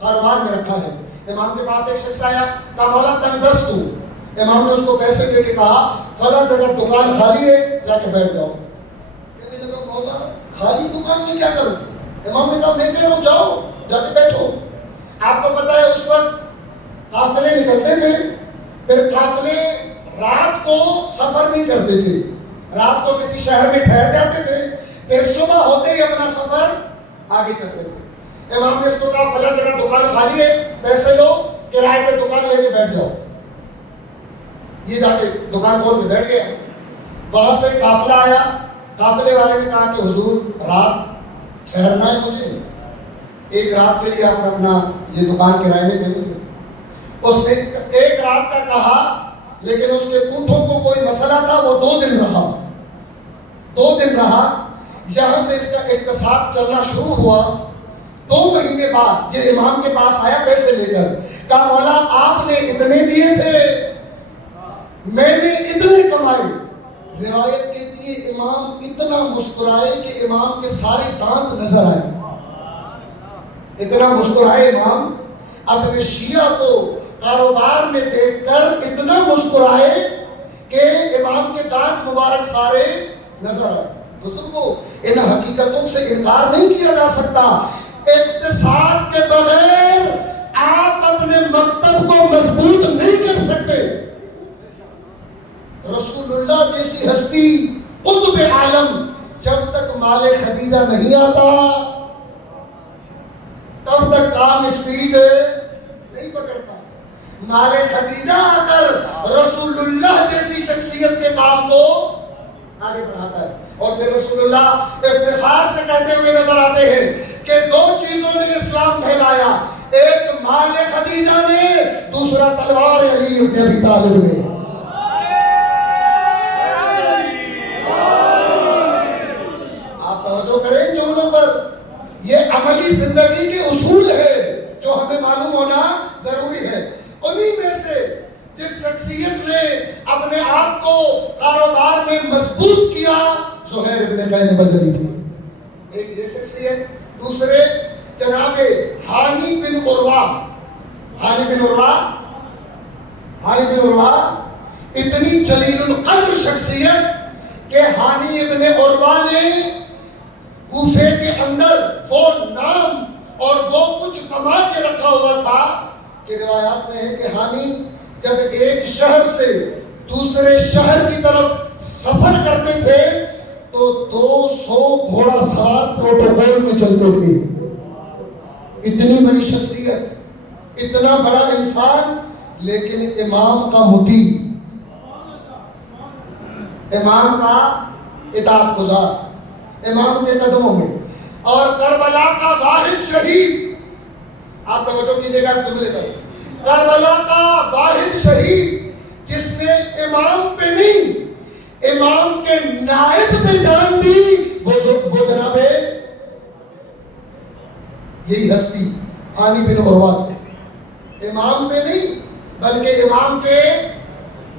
کاروبار میں رکھا ہے۔ امام کے پاس ایک شخص آیا، کہا مولا تنگ دست ہوں۔ امام نے اس کو پیسے دے کے کہا فلاں جگہ دکان خالی ہے، جا کے بیٹھ جاؤ۔ کہنے لگا مولا خالی دکان میں کیا کروں؟ امام نے کہا میں کہہ رہا ہوں جاؤ، جا کے بیٹھو۔ آپ کو پتا ہے اس وقت قافلے نکلتے تھے، پھر قافلے رات کو سفر نہیں کرتے تھے، رات کو کسی شہر میں ٹھہر جاتے تھے، پھر صبح ہوتے ہی اپنا سفر آگے چلتے تھے۔ امام نے اس کو کہا فلاں جگہ دکان خالی ہے، پیسے لو، کرائے پہ دکان لے کے بیٹھ جاؤ۔ یہ جا کے دکان کھول کے بیٹھ گیا۔ وہاں سے قافلہ آیا، قافلے والے نے کہا کہ حضور رات ٹھہرنا ہے مجھے، ایک رات کے لیے آپ اپنا یہ دکان کرائے میں دے دیں۔ اس نے ایک رات کا کہا، لیکن اس کے اونٹوں کو کوئی مسئلہ تھا، وہ 2 دن رہا، 2 دن رہا۔ یہاں سے اس کا اقتصاد چلنا شروع ہوا۔ 2 مہینے بعد یہ امام کے پاس آیا پیسے لے کر، کہا مولا آپ نے اتنے دیے تھے، میں نے اتنے کمائے. روایت کہتی ہے امام اتنا مسکرائے کہ امام کے سارے دانت نظر آئے. اتنا مسکرائے امام اپنے شیعہ کو کاروبار میں دیکھ کر اتنا مسکرائے کہ امام کے دانت مبارک سارے نظر آئے. بزرگوں ان حقیقتوں سے انکار نہیں کیا جا سکتا. اقتصاد کے بغیر آپ اپنے مکتب کو مضبوط نہیں کر سکتے. رسول اللہ جیسی ہستی قطب عالم جب تک مال خدیجہ نہیں آتا تب تک کام سپیڈ نہیں پکڑتا. مال خدیجہ آ کر رسول اللہ جیسی شخصیت کے کام کو آگے بڑھاتا ہے. اور پھر رسول اللہ افتخار سے کہتے ہوئے نظر آتے ہیں کہ دو چیزوں نے اسلام پھیلایا, ایک مال خدیجہ نے, دوسرا تلوار علی ابن ابی طالب نے. آپ توجہ کریں جملوں پر, یہ عملی زندگی کے اصول ہے جو ہمیں معلوم ہونا ضروری ہے. انہی میں سے جس شخصیت نے اپنے آپ کو کاروبار میں مضبوط کیا زہیر ابن قین بجلی تھی. ایک یہ شخصیت. دوسرے جناب ہانی بن عروہ. ہانی بن عروہ اتنی جلیل القدر شخصیت کہ ہانی ابن عروہ نے کوفے کے اندر وہ نام اور وہ کچھ کما کے رکھا ہوا تھا کہ روایات میں ہے کہ ہانی جب ایک شہر سے دوسرے شہر کی طرف سفر کرتے تھے تو 200 گھوڑا سوار پروٹوکول میں چلتے تھے. اتنی بڑی شخصیت, اتنا بڑا انسان, لیکن امام کا مطیع, امام کا اطاعت گزار, امام کے قدموں میں. اور کربلا کا واحد شہید, آپ توجہ کیجئے گا اس جملے پر, کربلا کا واحد شہید جس نے امام پہ نہیں امام کے نائب پہ جان دی, وہ جناب یہی ہستی ہانی بن عروہ تھے. امام پہ نہیں بلکہ امام کے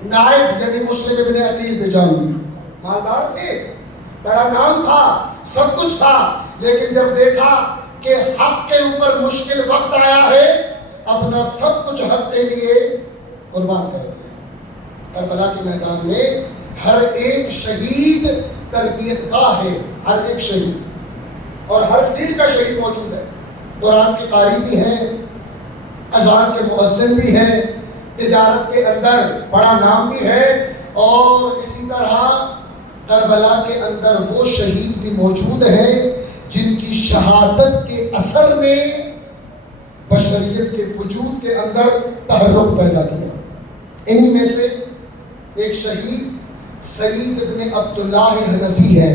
نائب یعنی مسلم ابن عقیل پہ جان دی. مالدار تھے, بڑا نام تھا, سب کچھ تھا, لیکن جب دیکھا کہ حق کے اوپر مشکل وقت آیا ہے اپنا سب کچھ حق کے لیے قربان کر دیا. کربلا کے میدان میں ہر ایک شہید تربیت گاہ ہے, ہر ایک شہید, اور ہر فیلڈ کا شہید موجود ہے. قرآن کے قاری بھی ہیں, اذان کے مؤذن بھی ہیں, تجارت کے اندر بڑا نام بھی ہے, اور اسی طرح کربلا کے اندر وہ شہید بھی موجود ہیں جن کی شہادت کے اثر نے بشریت کے وجود کے اندر تحرک پیدا کیا. انہی میں سے ایک شہید سعید ابن عبداللہ حنفی ہے.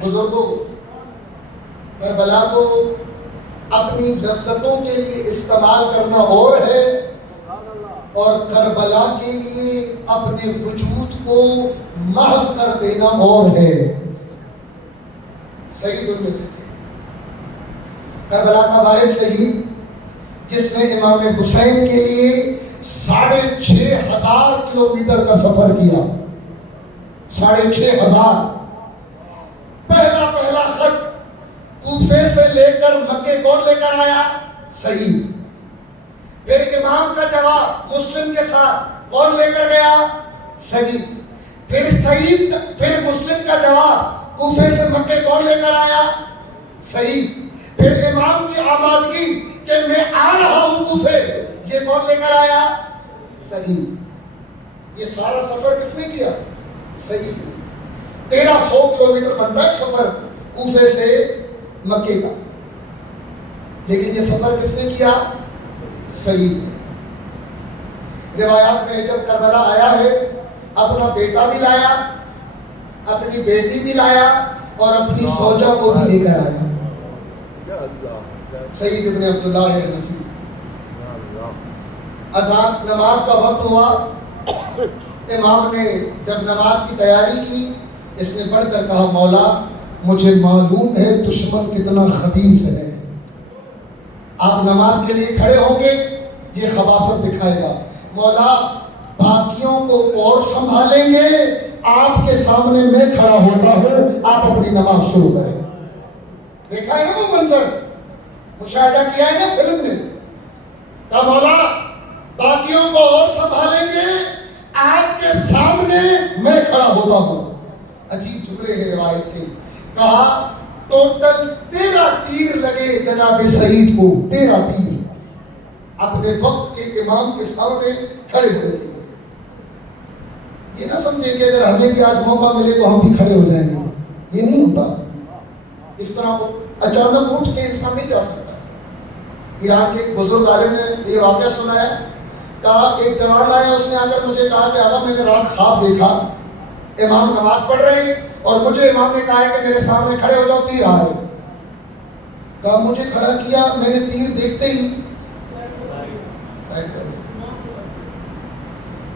بزرگوں, کربلا کو اپنی لذتوں کے لیے استعمال کرنا اور ہے, اور کربلا کے لیے اپنے وجود کو محو کر دینا اور ہے. سعید ان میں سے تھے. کربلا کا واحد شہید جس نے امام حسین کے لیے 6,500 کلومیٹر کا سفر کیا. 6,500. پہلا خط کوفے سے لے کر مکے کون لے کر آیا؟ سعید. پھر امام کا جواب مسلم کے ساتھ کون لے کر گیا؟ سعید. پھر مسلم کا جواب کوفے سے مکے کون لے کر آیا؟ سعید. پھر امام کی آمادگی کہ میں آ رہا ہوں کوفے, یہ کون لے کر آیا؟ سعید. یہ سارا سفر کس نے کیا؟ سعید. 1300 کلومیٹر بنتا ہے سفر کوفے سے مکے کا, لیکن یہ سفر کس نے کیا؟ سعید. روایات میں جب کربلا آیا ہے اپنا بیٹا بھی لایا, اپنی بیٹی بھی لایا, اور اپنی زوجہ کو بھی لے کر آیا. سعید ابن عبداللہ حنفی. اذان نماز کا وقت ہوا, امام نے جب نماز کی تیاری کی اس نے پڑھ کر کہا مولا مجھے معلوم ہے دشمن کتنا خبیث ہے. آپ نماز کے لیے کھڑے ہوں گے یہ خباثت دکھائے گا. مولا باقیوں کو اور سنبھالیں گے، آپ کے سامنے میں کھڑا ہوتا ہوں، آپ اپنی نماز شروع کریں۔ دیکھا ہے نا وہ منظر، مشاہدہ کیا ہے نا فلم میں، کہ مولا باقیوں کو اور سنبھالیں گے، آپ کے سامنے میں کھڑا ہوتا ہوں۔ عجیب جملے ہیں روایت کے، کہا ٹوٹل 13 تیر لگے جناب سعید کو، 13 تیر اپنے وقت کے امام کے سامنے کھڑے ہونے کے لیے۔ یہ نہ سمجھیں کہ اگر ہمیں بھی آج موقع ملے تو ہم بھی کھڑے ہو جائیں گے، یہ نہیں ہوتا۔ اس طرح اچانک اٹھ کے انسان نہیں جا سکتا۔ ایران کے ایک بزرگ عالم نے یہ واقعہ سنایا، کہا ایک جوان آیا، اس نے آ کر مجھے کہا کہ آقا میں نے رات خواب دیکھا، امام نماز پڑھ رہے اور مجھے امام نے کہا ہے کہ میرے سامنے کھڑے ہو جاؤ، تیر آ رہے۔ کہا مجھے کھڑا کیا، میں نے تیر دیکھتے ہی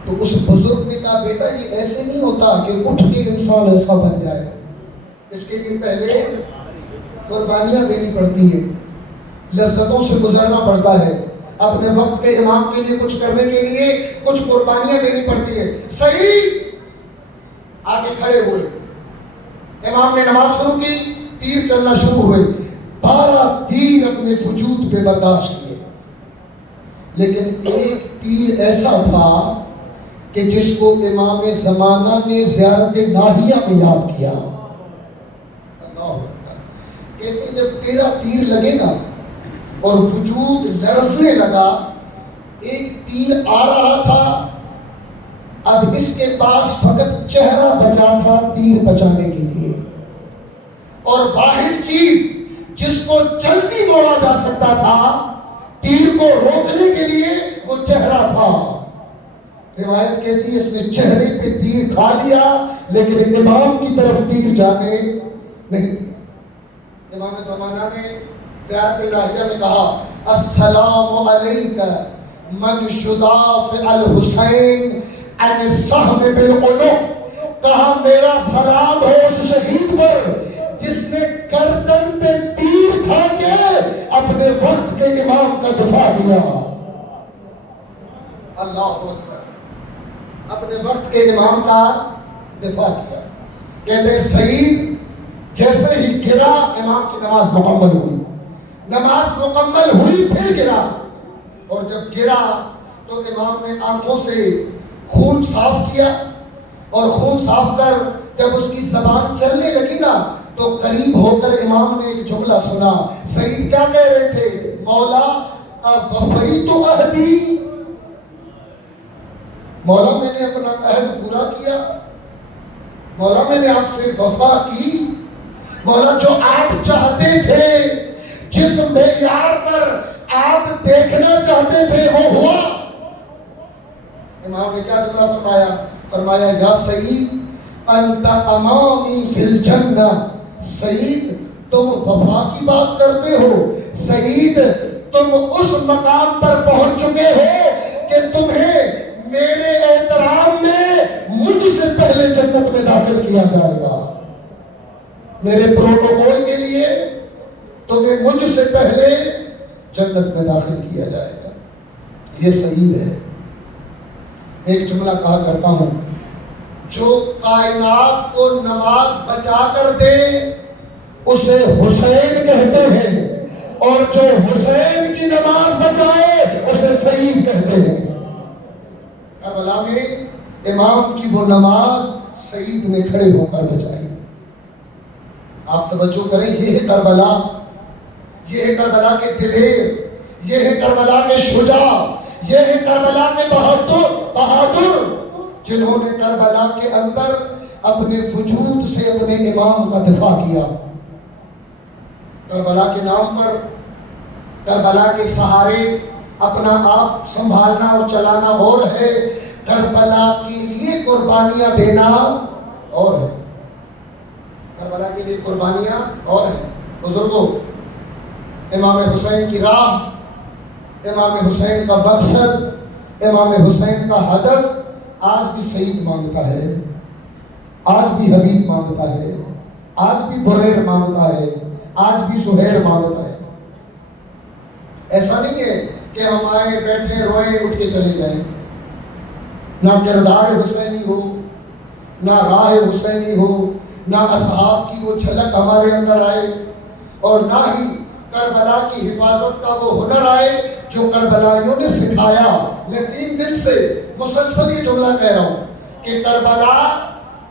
تو اس بزرگ نے کہا بیٹا یہ ایسے نہیں ہوتا کہ اٹھ کے انسان ایسا بن جائے، اس کے لیے پہلے قربانیاں دینی پڑتی ہیں، لذتوں سے گزرنا پڑتا ہے، اپنے وقت کے امام کے لیے کچھ کرنے کے لیے کچھ قربانیاں دینی پڑتی ہے۔ صحیح آگے کھڑے ہوئے، امام نے نماز شروع کی، تیر چلنا شروع ہوئے، 12 تیر اپنے وجود پہ برداشت کیے، لیکن ایک تیر ایسا تھا کہ جس کو امام زمانہ نے زیارت ناہیہ میں یاد کیا۔ اللہ اکبر، کہتے جب 13 تیر لگے نا اور وجود لرزنے لگا، ایک تیر آ رہا تھا، اب اس کے پاس فقط چہرہ بچا تھا تیر بچانے کے لیے، اور واحد چیز جس کو جلدی موڑا جا سکتا تھا تیر کو روکنے کے لیے وہ چہرہ تھا۔ روایت کہتی ہے اس نے چہرے پہ تیر کھا لیا لیکن امام کی طرف تیر جانے نہیں دیا۔ امام زمانہ نے زیارت الہیہ میں کہا السلام علیکہ من شداف الحسین عن السہم بالعنق، کہا میرا سلام ہو اس شہید پر جس نے گردن پہ تیر کھا کے اپنے وقت کے امام کا دفاع کیا۔ اللہ اکبر، اپنے وقت کے امام کا دفاع کیا۔ کہتے ہیں سعید جیسے ہی گرا امام کی نماز مکمل ہوئی، نماز مکمل ہوئی پھر گرا، اور جب گرا تو امام نے آنکھوں سے خون صاف کیا، اور خون صاف کر جب اس کی زبان چلنے لگی نا تو قریب ہو کر امام نے ایک جملہ سنا۔ سعید کیا کہہ رہے تھے؟ مولا وفیت عہدی، مولا میں نے اپنا عہد پورا کیا، مولا میں نے آپ سے وفا کی، مولا جو آپ چاہتے تھے، جس معیار پر آپ دیکھنا چاہتے تھے وہ ہوا۔ امام نے کیا جملہ فرمایا؟ فرمایا یا سعید انت امامی فی الجنہ، سعید تم وفا کی بات کرتے ہو، سعید تم اس مقام پر پہنچ چکے ہو کہ تمہیں میرے احترام میں مجھ سے پہلے جنت میں داخل کیا جائے گا، میرے پروٹوکول کے لیے تمہیں مجھ سے پہلے جنت میں داخل کیا جائے گا۔ یہ سعید ہے۔ ایک جملہ کہا کرتا ہوں، جو کائنات کو نماز بچا کر دے اسے حسین کہتے ہیں، اور جو حسین کی نماز بچائے اسے سعید کہتے ہیں۔ کربلا میں امام کی وہ نماز سعید نے کھڑے ہو کر بچائی۔ آپ توجہ کریں، یہ ہے کربلا، یہ ہے کربلا کے دلیر، یہ ہے کربلا کے شجاع، یہ ہے کربلا کے بہادر جنہوں نے کربلا کے اندر اپنے وجود سے اپنے امام کا دفاع کیا۔ کربلا کے نام پر، کربلا کے سہارے اپنا آپ سنبھالنا اور چلانا اور ہے، کربلا کے لیے قربانیاں دینا اور ہے، کربلا کے لیے قربانیاں اور ہیں۔ بزرگوں، امام حسین کی راہ، امام حسین کا مقصد، امام حسین کا ہدف آج بھی سعید مانگتا ہے، آج بھی حبیب مانگتا ہے، آج بھی بریر مانگتا ہے، آج بھی زہیر مانگتا ہے۔ ایسا نہیں ہے کہ ہم آئے بیٹھے روئیں اٹھ کے چلے جائیں۔ نہ کردار حسینی ہو، نہ راہ حسینی ہو، نہ اصحاب کی وہ جھلک ہمارے اندر آئے، اور نہ ہی کربلا کی حفاظت کا وہ ہنر آئے جو کربلائیوں نے سکھایا۔ میں 3 دن سے مسلسل یہ جملہ کہہ رہا ہوں کہ کربلا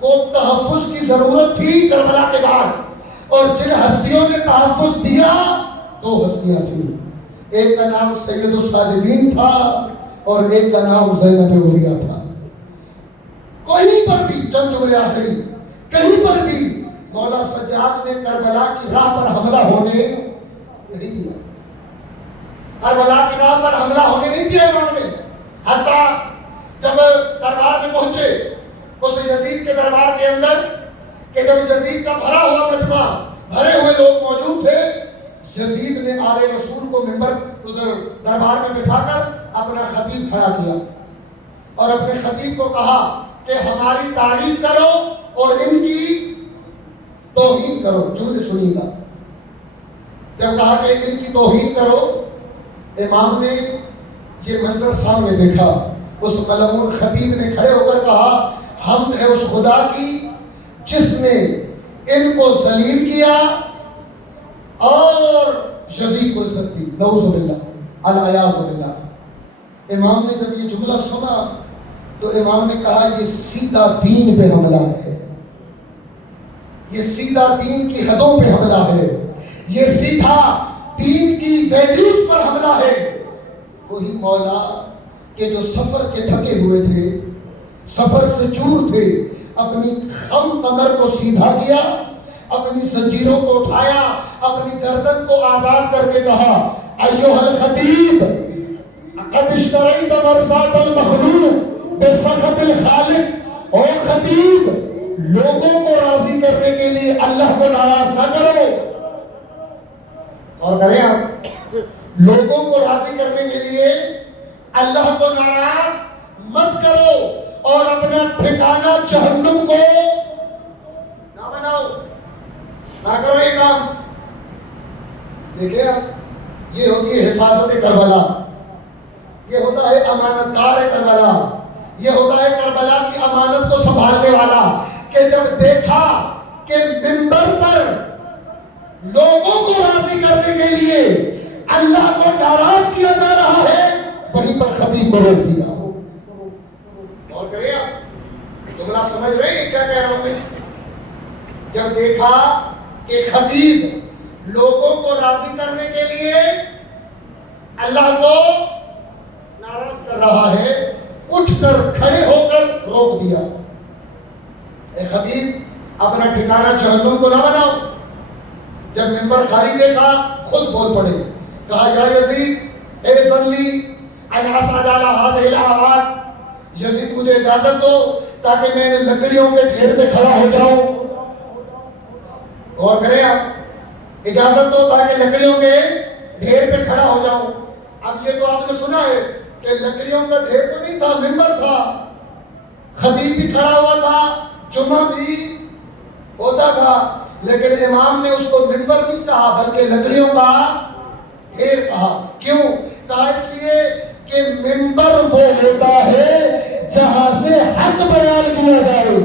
کو تحفظ کی ضرورت تھی کربلا کے بعد، اور جن ہستیوں نے تحفظ دیا 2 ہستیاں تھیں، ایک کا نام سید الساجدین تھا اور ایک کا نام زینب اولیاء تھا۔ کہیں پر بھی چند جملے آخری، کہیں پر بھی مولا سجاد نے کربلا کی راہ پر حملہ ہونے نہیں دیا، کربلا کی راہ پر حملہ ہونے نہیں دیا امام نے۔ حتیٰ جب دربار میں پہنچے اس یزید کے دربار کے اندر، کہ جب یزید کا بھرا ہوا مجمع، بھرے ہوئے لوگ موجود تھے، یزید نے آل رسول کو منبر ادھر دربار میں بٹھا کر اپنا خطیب کھڑا کیا اور اپنے خطیب کو کہا کہ ہماری تعریف کرو اور ان کی توہین کرو۔ جملے سنیے گا، جب کہا کہ ان کی توہین کرو، امام نے یہ منظر سامنے دیکھا، اس ملعون خطیب نے کھڑے ہو کر کہا حمد ہے اس خدا کی جس نے ان کو ذلیل کیا اور یزید کو عزت دی، نعوذ باللہ العیاذ باللہ۔ امام نے جب یہ جملہ سنا تو امام نے کہا یہ سیدھا دین پہ حملہ ہے، یہ سیدھا دین کی حدوں پہ حملہ ہے، یہ سیدھا دین کی ویلیوز پر حملہ ہے۔ وہی مولا کہ جو سفر کے تھکے ہوئے تھے، سفر سے چور تھے، اپنی خم کمر کو سیدھا کیا، اپنی زنجیروں کو اٹھایا، اپنی گردن کو آزاد کر کے کہا ایھا الخطیب قد اشتریت مرضات المخلوق بسخط الخالق۔ او خطیب، لوگوں کو راضی کرنے کے لیے اللہ کو ناراض نہ کرو، اور کریں آپ، لوگوں کو راضی کرنے کے لیے اللہ کو ناراض مت کرو اور اپنا ٹھکانہ جہنم کو نہ بناؤ، نہ کرو یہ کام۔ دیکھیں آپ، یہ ہوتی ہے حفاظت کربلا، یہ ہوتا ہے امانت دار کربلا، یہ ہوتا ہے کربلا کی امانت کو سنبھالنے والا، کہ جب دیکھا کہ منبر پر لوگوں کو راضی کرنے کے لیے اللہ کو ناراض کیا جا رہا ہے، وہیں پر خطیب کو روک دیا۔ اور کرے آپ، جملہ سمجھ رہے ہیں کیا کہہ رہا ہوں میں؟ جب دیکھا کہ خطیب لوگوں کو راضی کرنے کے لیے اللہ کو ناراض کر رہا ہے، اٹھ کر کھڑے ہو کر روک دیا۔ اے خطیب، اپنا ٹھکانہ جہنم کو نہ بناؤ۔ جب منبر خالی دیکھا خود بول پڑے، کہا یا یزید اذن لی ان اصعد علی هذه الاعواد، یزید مجھے اجازت دو تاکہ میں لکڑیوں کے ڈھیر پہ کھڑا ہو جاؤں۔ اور کریں آپ، اجازت دو تاکہ لکڑیوں کے ڈھیر پہ کھڑا ہو جاؤں۔ اب یہ تو آپ نے سنا ہے کہ لکڑیوں کا ڈھیر تو نہیں تھا، منبر تھا، خطیب بھی کھڑا ہوا تھا، جمعہ بھی ہوتا تھا، لیکن امام نے اس کو منبر نہیں کہا بلکہ لکڑیوں کا ڈھیر کہا۔ کیوں کہا؟ اس لیے کہ منبر وہ ہوتا ہے جہاں سے حق بیان کیا جائے،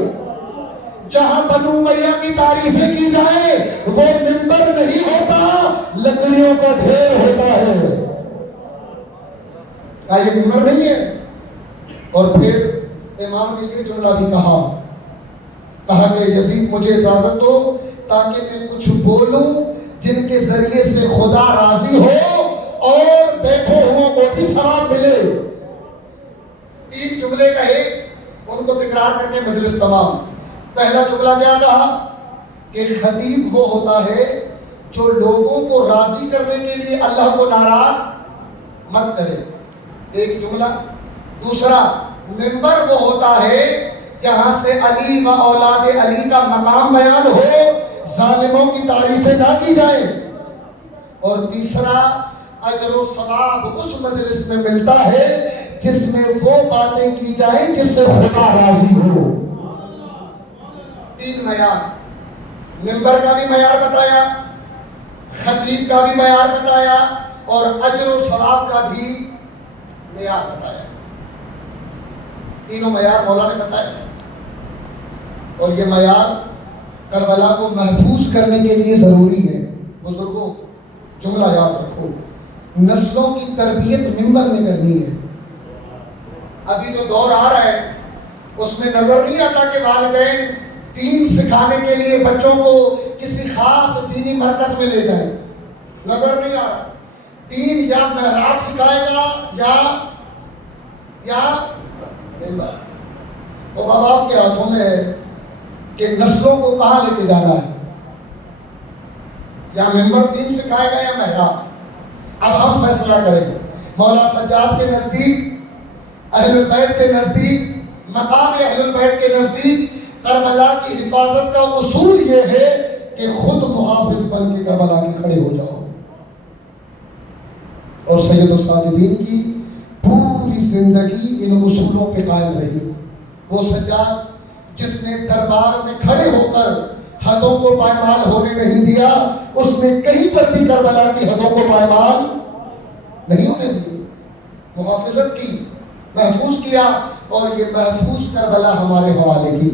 جہاں بنو امیہ کی تعریفیں کی جائے، وہ منبر نہیں ہوتا، لکڑیوں کا ڈھیر ہوتا ہے۔ کہا یہ منبر نہیں ہے۔ اور پھر امام نے یہ جملہ بھی کہا کہ یزید مجھے اجازت دو تاکہ میں کچھ بولوں جن کے ذریعے سے خدا راضی ہو اور بیٹھے ہوں کو بھی ثواب ملے۔ 3 جملے کہے، ان کو تکرار کر کے مجلس تمام۔ پہلا جملہ کیا کہا؟ کہ خطیب وہ ہوتا ہے جو لوگوں کو راضی کرنے کے لیے اللہ کو ناراض مت کرے، ایک جملہ۔ دوسرا، منبر وہ ہوتا ہے جہاں سے علی و اولاد علی کا مقام بیان ہو، ظالموں کی تعریفیں نہ کی جائیں۔ اور تیسرا، اجر و ثواب اس مجلس میں ملتا ہے جس میں وہ باتیں کی جائیں جس سے خدا راضی ہو۔ 3 معیار، منبر کا بھی معیار بتایا، خطیب کا بھی معیار بتایا، اور اجر و ثواب کا بھی معیار بتایا۔ تینوں معیار مولا نے بتائے، اور یہ معیار کربلا کو محفوظ کرنے کے لیے ضروری ہے۔ بزرگوں جملہ یاد رکھو، نسلوں کی تربیت منبر میں کرنی ہے۔ ابھی جو دور آ رہا ہے اس میں نظر نہیں آتا کہ والدین دین سکھانے کے لیے بچوں کو کسی خاص دینی مرکز میں لے جائیں، نظر نہیں آ رہا۔ دین یا محراب سکھائے گا یا منبر۔ وہ ماں باپ کے ہاتھوں میں ہے کہ نسلوں کو کہاں لے کے جانا ہے، یا منبر دین سکھائے گا یا محراب۔ اب ہم فیصلہ کریں۔ مولا سجاد کے نزدیک، اہل البیت کے نزدیک، مقام اہل البیت کے نزدیک کربلا کی حفاظت کا اصول یہ ہے کہ خود محافظ بن کے کربلا کے کھڑے ہو جاؤ۔ اور سید الساجدین کی پوری زندگی ان اصولوں پہ قائم رہی۔ وہ سجاد جس نے دربار میں کھڑے ہو کر حدوں کو پائمال ہونے نہیں دیا، اس نے کہیں پر بھی کربلا کی حدوں کو پائمال نہیں ہونے دی، محافظت کی، محفوظ کیا، اور یہ محفوظ کربلا ہمارے حوالے کی۔